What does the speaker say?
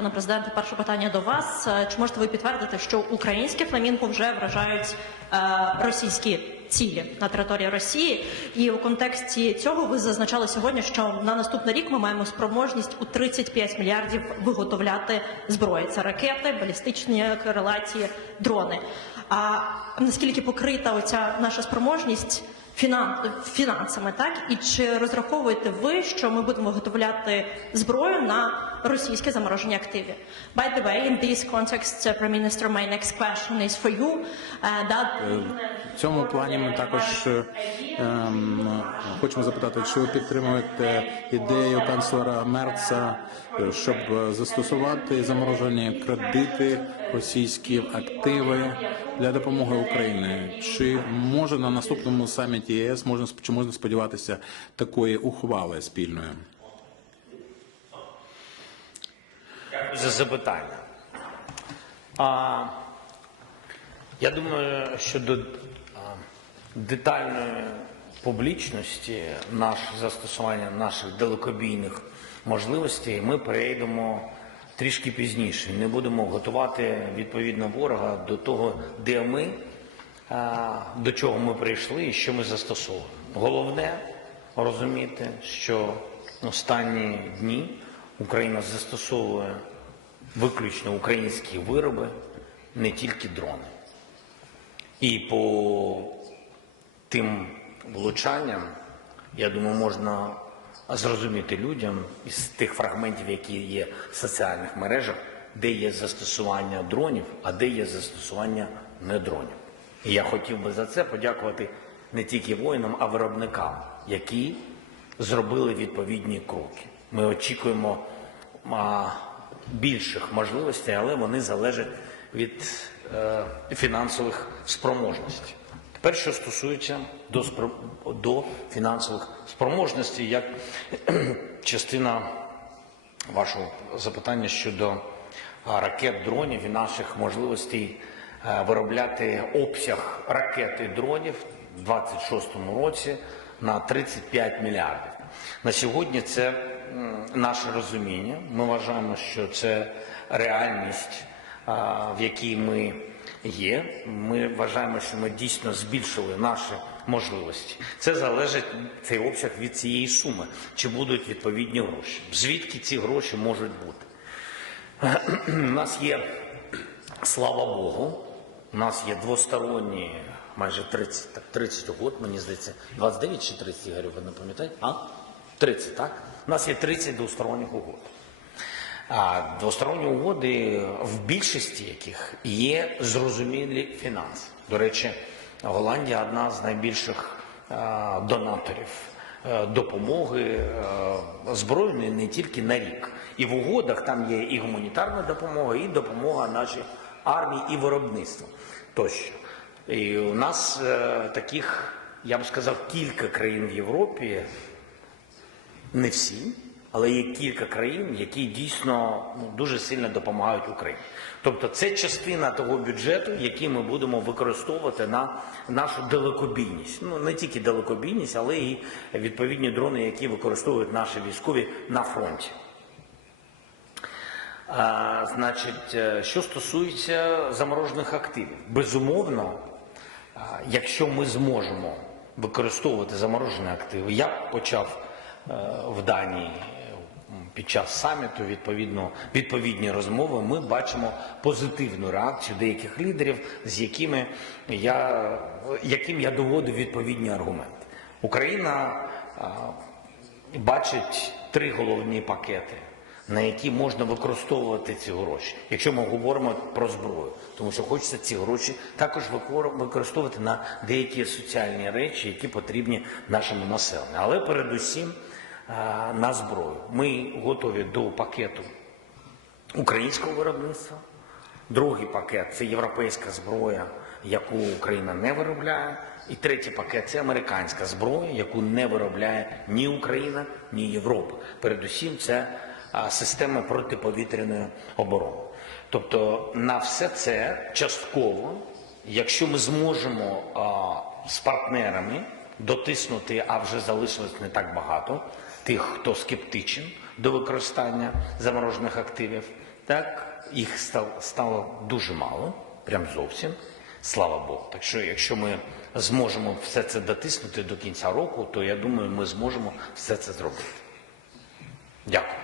Пане президенте, перше питання до вас. Е, Чи можете ви підтвердити, що українські фламінго вже вражають е, російські цілі на території Росії? І у контексті цього ви зазначали сьогодні, що на наступний рік ми маємо спроможність у 35 мільярдів виготовляти зброї. Це ракети, балістичні крилаті дрони. А наскільки покрита оця наша спроможність? фінан- фінансами, так і чи розраховуєте ви, що ми будемо виготовляти зброю на російське замороження активів? By the way, in this context, uh, Prime Minister, my next question is for you. Uh, that В цьому плані ми також е, ем, хочемо запитати, чи ви підтримуєте ідею канцлера Мерца, е, щоб е, застосувати заморожені кредити, російські активи для допомоги Україні? Чи може на наступному саміті ЄС можна чи можна сподіватися такої ухвали спільної? За запитання. А, я думаю, щодо а, детальної публічності наш, застосування наших далекобійних можливостей ми перейдемо трішки пізніше. Не будемо готувати відповідно ворога до того, де ми, до чого ми прийшли і що ми застосовуємо. Головне розуміти, що останні дні Україна застосовує виключно українські вироби, не тільки дрони. І по тим влучанням, я думаю, можна зрозуміти людям із тих фрагментів, які є в соціальних мережах, де є застосування дронів, а де є застосування не дронів. І я хотів би за це подякувати не тільки воїнам, а виробникам, які зробили відповідні кроки. Ми очікуємо а, більших можливостей, але вони залежать від е, фінансових спроможностей. Тепер, що стосується до, до фінансових спроможностей, як частина вашого запитання щодо ракет, дронів і наших можливостей е, виробляти обсяг ракет і дронів у 2026 році на 35 мільярдів. На сьогодні це наше розуміння. Ми вважаємо, що це реальність, в якій ми є. Ми вважаємо, що ми дійсно збільшили наші можливості. Це залежить цей обсяг від цієї суми, чи будуть відповідні гроші. Звідки ці гроші можуть бути? У нас є, слава Богу, у нас є двосторонні, майже 30, так, 30 угод, мені здається, 29 чи 30, Ігорю, ви не пам'ятаєте? А? 30, так? У нас є 30 двосторонніх угод. А двосторонні угоди, в більшості яких є зрозумілі фінанси. До речі, Голландія одна з найбільших донаторів е, допомоги е, збройної не тільки на рік. І в угодах там є і гуманітарна допомога, і допомога нашій армії і виробництву тощо. І у нас е, таких, я б сказав, кілька країн в Європі, не всі, але є кілька країн, які дійсно ну, дуже сильно допомагають Україні. Тобто це частина того бюджету, який ми будемо використовувати на нашу далекобійність. Ну не тільки далекобійність, але і відповідні дрони, які використовують наші військові на фронті. А, значить, е, що стосується заморожених активів, безумовно, якщо ми зможемо використовувати заморожені активи, я почав е, в Данії е, під час саміту відповідно відповідні розмови. Ми бачимо позитивну реакцію деяких лідерів, з якими я яким я доводив відповідні аргументи. Україна бачить три головні пакети на які можна використовувати ці гроші, якщо ми говоримо про зброю, тому що хочеться ці гроші також використовувати на деякі соціальні речі, які потрібні нашому населенню, але передусім на зброю. Ми готові до пакету українського виробництва. Другий пакет це європейська зброя, яку Україна не виробляє. І третій пакет це американська зброя, яку не виробляє ні Україна, ні Європа. Передусім, це система протиповітряної оборони. Тобто на все це частково, якщо ми зможемо а, з партнерами дотиснути, а вже залишилось не так багато тих, хто скептичен до використання заморожених активів, Так, їх стало, дуже мало, прям зовсім. Слава Богу. Так що, якщо ми зможемо все це дотиснути до кінця року, то я думаю, ми зможемо все це зробити. Дякую.